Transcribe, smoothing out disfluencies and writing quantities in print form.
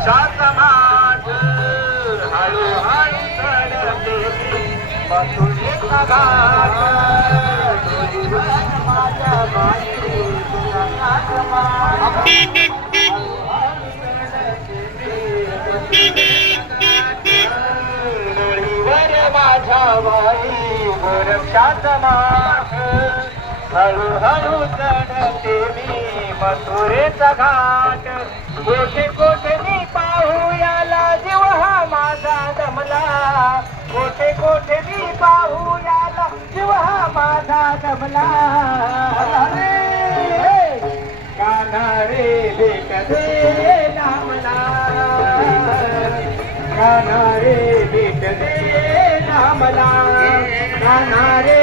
वृक्षाचा माठ हळूहळू चढते मथुरेचा घाट माझ्या बाई गोरक्षाचा माठ माझ्या बाई गोरक्षाचा माठ हळूहळू चढते मी मथुरेचा घाट कोठे कोठे मी पाहू याला जीव हा माझा दमला कोठे कोठे मी पाहू याला जीव हा माझा दमला कान्हा रे भेट दे नामला कान्हा रे भेट दे नामला कान्हा रे